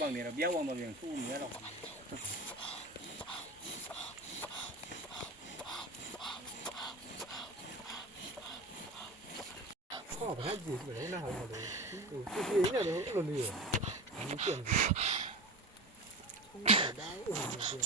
bằng này là béo bằng biển thu nữa rồi. Cái gì mà nó nào mà được. Cái gì nhà nó luôn đi. Không chuyện gì. Không phải đá ủng gì.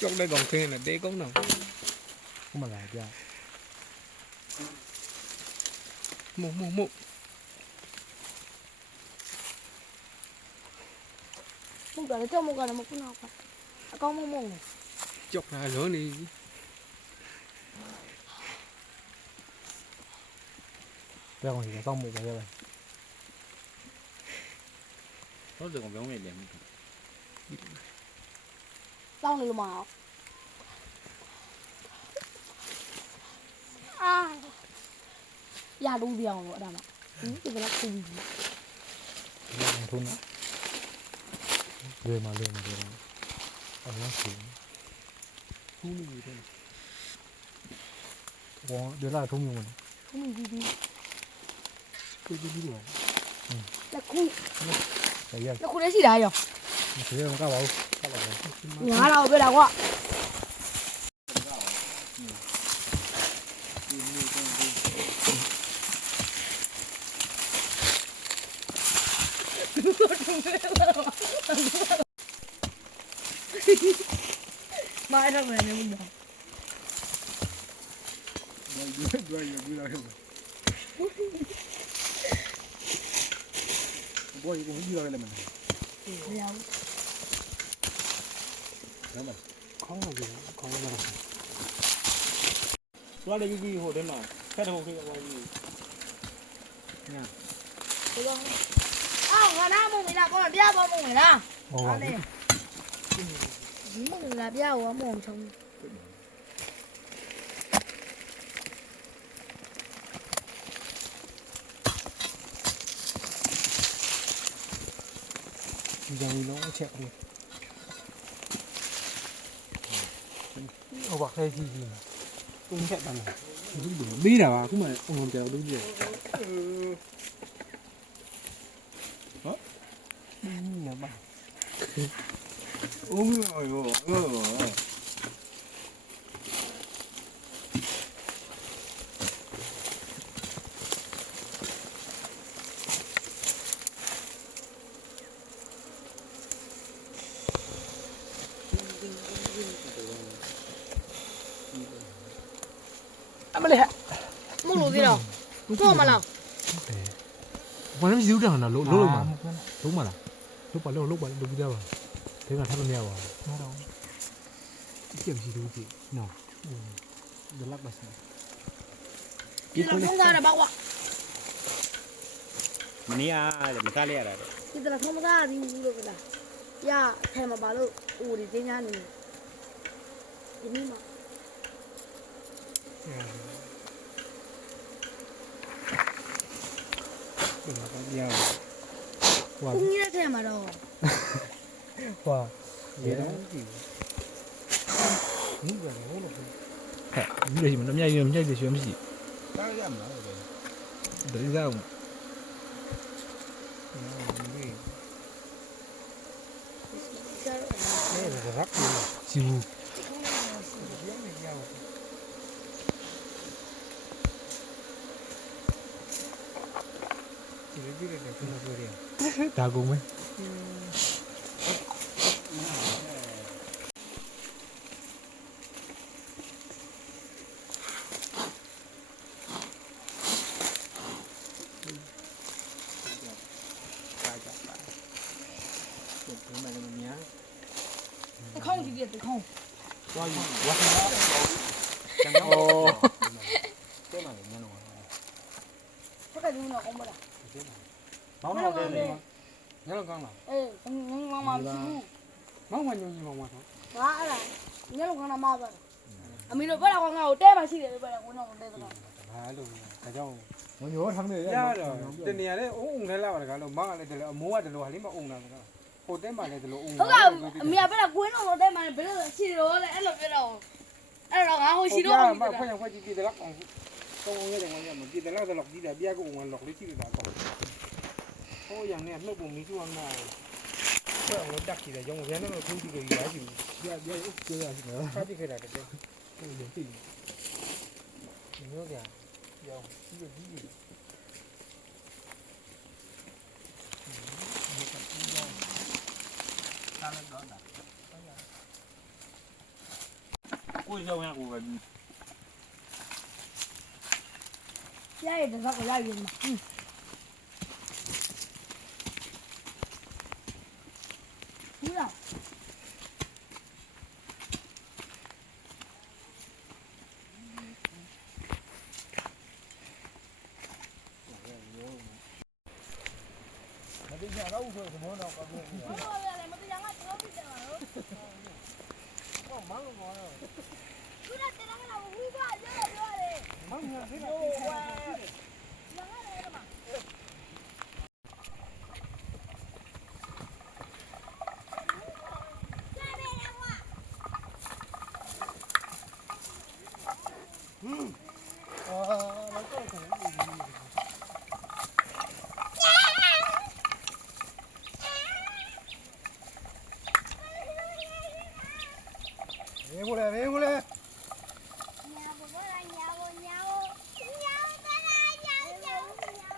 Trong đây còn thuyền là đế cống nào Không mà lại ra. Mụ Một cái cho một cái là một cái nào cả. Con mông này. chọc ra lửa đi Ra còn gì không một cái rồi. Nó được còn béo này đẹp. Tao này mà. À. Ya đúng điều rồi đàm ạ. Cái này là không. Ra còn thun nữa. Về mà lên rồi. Ở nó xuống. thu gì thế Có đứa là thông nhiều mà. Không gì gì. Cái gì rồi. Là khu. Đấy giờ. Là khu đấy gì đấy rồi? Thế mà các bảo. Các bảo. Nhá đâu bên đâu ạ? Mãi đâu này mình được. Bôi cũng như là mình. Leo. Đó mà. Không là gì đó, không là gì. Qua đây cái hồ đến nào? Cái hồ kia qua gì? Nha. Được không? À, ngà na mông mình là con là bia bao mông này nè. Ồ. Đây. Mông là bia của mông trong. Giờ nó cũng chẹo rồi. Ở bạc đây thì gì? Cũng chẹo bằng này. Bí nào cũng mà ông làm chẹo đúng gì? Đó. Bí nào bằng. Ôi ôi ôi. မလဲဟဲ့ မလို့သေးတော့တော့မလား ဘာလို့မရှိဘူးတောင်တော့လုံးမှာလုံးမလားလုံးပါလုံးပြီးသားပါဒါကထားလို့မရပါဘူးတော့ကြည့်မရှိဘူးကြည့်နော်ဒီလောက်ပါစမ်း ဒီလိုထုံးသားရပါကွာ မနေ့ကမစားလိုက်ရတာတော့ ဒီလိုထုံးသားရပြီးလို့ကလားရထဲမှာပါလို့ဦးဒီတင်းညာနေဒီနေ့မှာ ဒီမှာတော့ရအောင် ဦးကြီးတဲ့ထဲမှာတော့ ဟွာ ရေတော့ကြည့် ဘူးကလည်းဟုတ်လို့ ဟဲ့ဒီလိုရှိမှအများကြီးမကြိုက်သေးရွှေမရှိ စားရမလား တတိစားအောင် ကျတော့ အဲ့ဒါရက်ကိုစီဘူးဒါကုန်မယ် တခေါင်းကြည့်ပြတခေါင်း ဝါယူဝါယူကျန်တော့တဲ့မှာညနေ ဖက်ကကျင်းတော့အောင်မလား ဘောင်းတော့တယ်လေညလုံးကောင်းလား အေးငငမရှိဘူး မောင်မညုံကြီးမောင်မတော့ ငါအဲ့ဒါညလုံးခဏမှသွားအမေတို့ဘက်တော့ငါ့ကိုတဲမှရှိတယ်လို့ဘက်တော့ကိုတော့တဲတော့ ဘာလို့ဒါကြောင့်မညောထမ်းနေရတော့တနေရလဲအုံလဲလာပါတကားလို့မောင်ကလည်းတယ်လို့အမိုးကတယ်လို့ဟာလေးမအုံတာကတော့ဟိုတဲမှလည်းတယ်လို့အုံ ဟုတ်ကအမေကဘက်တော့ကိုင်းတော့တဲမှဘယ်လိုရှိတော့လဲအဲ့လိုပြောတော့အဲ့တော့ငါဟိုရှိတော့အောင် မဖွင့်ခွင့်ကြည့်တယ်လောက်အောင်တော့ရတယ်ငါမကြည့်တယ်လောက်တော့ကြည့်တယ်ပြကုံကလောက်လေးကြည့်တယ်တော့ဟိုយ៉ាងနဲ့နှုတ်ပုံမီးစုအောင်နာဘယ်လိုတက်ကြည့်တယ်ရောင်ပြန်တော့ထိုးကြည့်ကြရရှိဘူးပြပြဥပ်ပြောရရှိတယ်ဖတ်ကြည့်ခဲ့တာတဲ့ဟိုရင်ကြည့်မျိုးကြရောင်ကြည့်ကြည့် ကိုရောက်ရကိုပဲ ရရတဲ့ကောရရမှာဟုတ်လား မသိကြတော့ဆိုသဘောတော့ပါဘူး ဟုတ်ပါရဲ့မတရားငါတော့ပြတယ်ပါတော့ ဟောမောင်မောင်တော့ သူကတရကလာဝီးပါပြောတယ် မောင်ညာသေးတယ် ငါလည်းမှာ နေဘူးလေနေဘူးလေ ညာဘောလာညာဘောညာဘောညာဘောလာညာညာညာ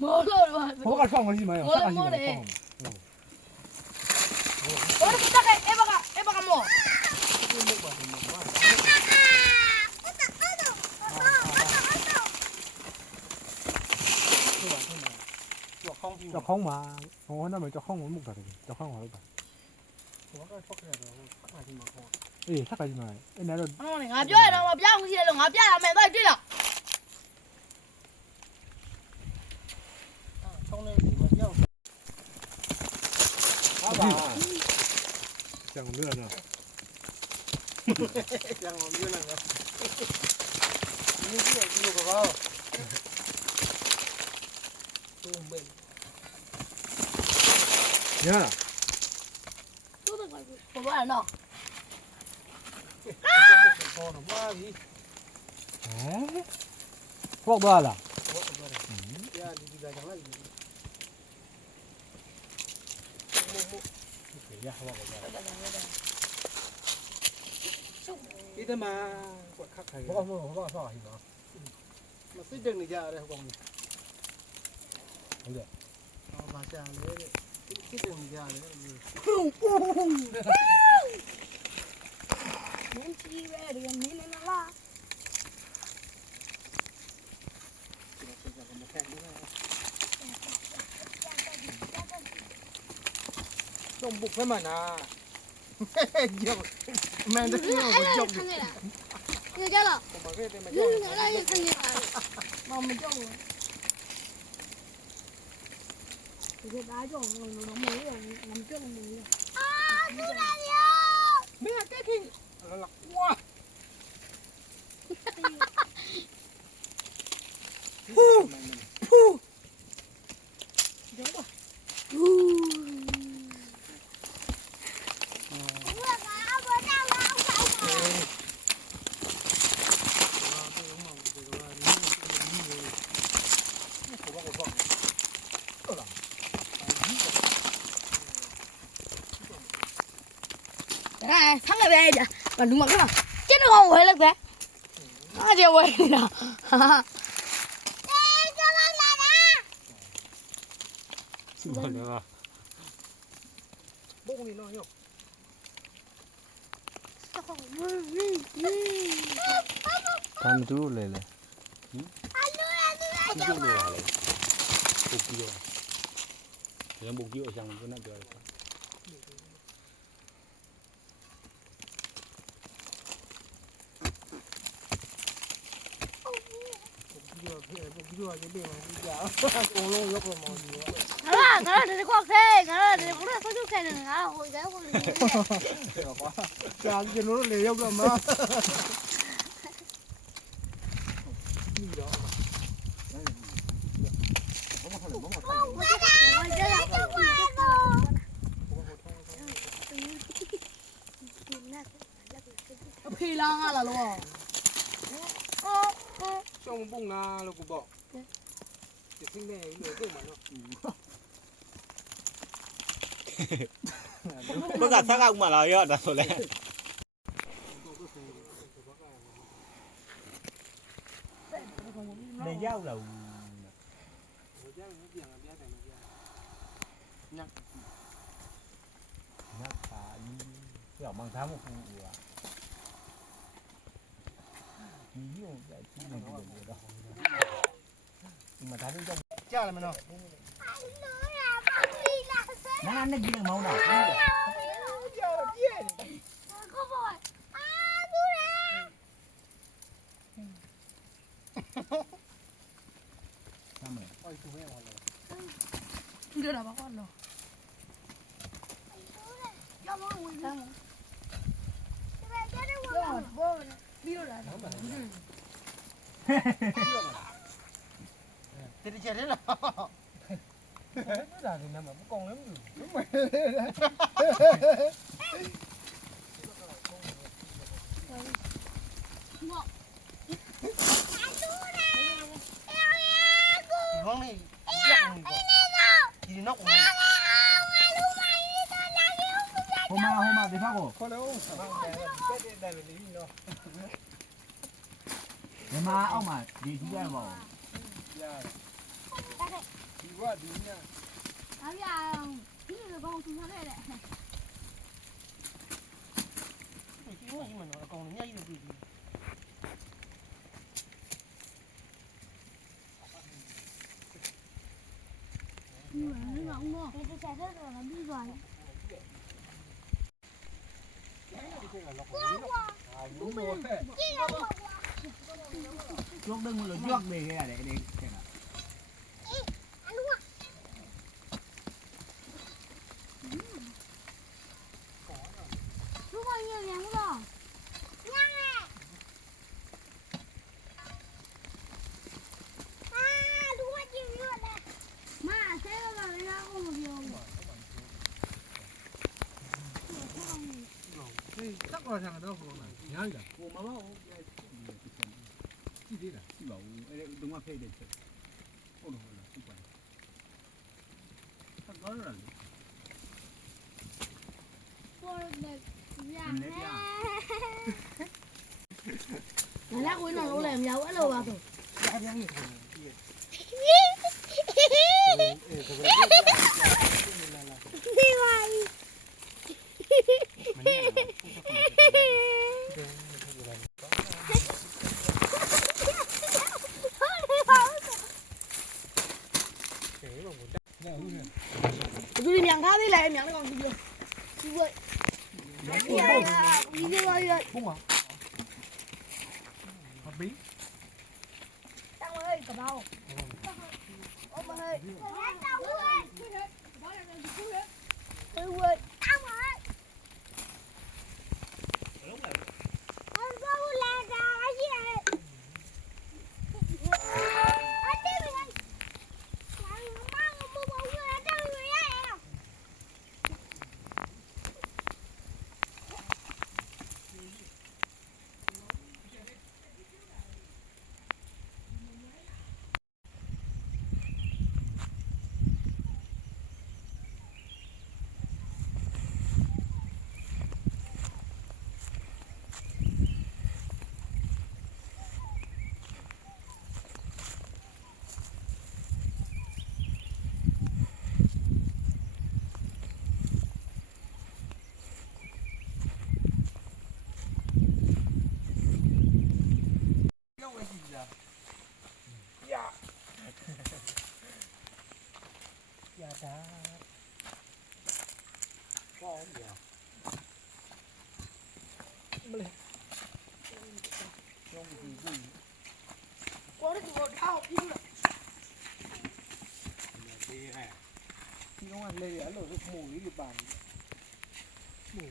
မောလို့တော့ ဟိုကဆောင်းမရှိမရော မောလို့မောတယ်ဘောကတက်ခဲ့အေးဘကမော ခေါင်းကြီး ကြောက်ခေါင်းမှာဟောနာမကြောက်ခေါင်းကိုမှုတ်တာတယ်ကြောက်ခေါင်းကိုလောက်တာ ဟိုကတော့ထွက်ခဲ့တော့ခါကြီးမှာခေါင်း အေးဆက်ကကြီးမှာအဲ့နာတော့ ဟုတ်တယ်ငါပြောရတော့မပြောင်းဘူးရှိတယ်လို့ငါပြတာမယ်တော့ကြည့်လား ဆောင်းနေဒီမှာကြောက်ဟာပါ ကြောင်လွတ်နော် ကျန်အောင်ပြောနေတော့ဒီလိုဒီလိုကောတုံးပဲ ညာ တို့တော့ကိုဘာလဲနော် ခေါင်းတော့ပါပြီ ဟမ်ဖောက်သွားလား ဟုတ်ပါတယ်ရာဒီကကြောင်လိုက်ဒီရဟောပါဒီတမကွက်ခက်ခိုင်ဘာမဟုတ်ဘာဖာဟိပါမစစ်တဲ့နေကြရဲဟောကောင်းဟုတ်တယ်ဟောပါချာလေစစ်တဲ့နေကြရဲ မင်းကြီးပဲဒီမင်းနဲ့လား ต้องบุกให้มันนะเดี๋ยวแมนจะกินเอาจบ ခံခဲ့တာညကြလား ผมมาเรียกได้มา ည จบ နေလိုက်ခံခဲ့တာမမကြောက်ဘူးဒီကဒါကြောင့်မမေးရမကြောက်ဘူးအာသူလာရ ไม่อยากแก้ทิ้งแล้วล่ะว้า 哎，唱个别的，把路嘛干嘛？这个我回来呗，那就回来了，哈哈。 ဘာလဲက บุกนี่เนาะโย ဘာမတူလဲလဲ ဒီလိုလိုပါလေပုတ်ပြီးတော့ရံပုတ်ကြီးအဆောင်ကိုနဲ့ပြောတယ် ဒီလိုကြီးပြင်မှာကြာအကုန်လုံးရောက်တော့မော်ဒီရော 俺这光开，俺这不是不就开的，俺回家回来。 ကြာကျွန်တော်တို့လေရောက်တော့မှာဒီတော့ 赔了俺了喽。 ရှောင်းပုံနာလို့ကိုပေါ့ဒီစင်းနေလို့ကိုမှာနော် ဘက်ကဆက်ကဥမာလာရောဒါဆိုလဲနေရောက်လာဦး ဟိုကြောင်ပြန်ပြန်တယ်ပြန် ညပါနီးပြောင်းမှန်သားမဟုတ်ဘူးကွာဒီရုံပြချင်းနေတယ်တော့ဒီမှာဒါတို့ကြောင့် ကြာ了没呢？ နားနဲ့ကြီးနေမောင်းတာ ကြာ了，变。 ဆမ်းမယ် 哎，准备好了。你这咋把换了？要不我这样。要不你又来了。这里接人了。那咋的呢嘛？不讲了没有？往里养一个，你那我们。 ဟိုမှာဒီဖက်ကို ခေါ်လို့ဆမ်းတယ်တက်တယ်လေးနော် ဒီမှာအောက်မှာဒီကြီးရပါဦး ရတယ်ဒီကဒီည 哎呀，你这帮我送上来了。 ဒီမှာဒီမှာနော်အကောင်ညကြီးလို့ပြီးပြီ chuột đừng mà chuột về cái này để cái nào chắc là thằng đâu không này nhá cả 뭐 마마 이디라 이봐 동화 페이지 오늘 몰라 이봐 딱 걸어라 Lá cuối nó làm giàu quá lâu rồi. Tôi đi miệng khác đi lại miệng nó còn gì vậy? Gì vậy? Đi đi rồi. bung à hợp bí Tăng ơi, cả bao. Ông ơi. Tôi ơi. Tăng ơi. Ông đâu là cái gì vậy? Anh đi mình anh. Mang một bộ người ở đâu người ấy. dạ đã có gì à Có được một thao đi rồi. đi này khi nó ăn lên ở lỗ mù đi bàn mù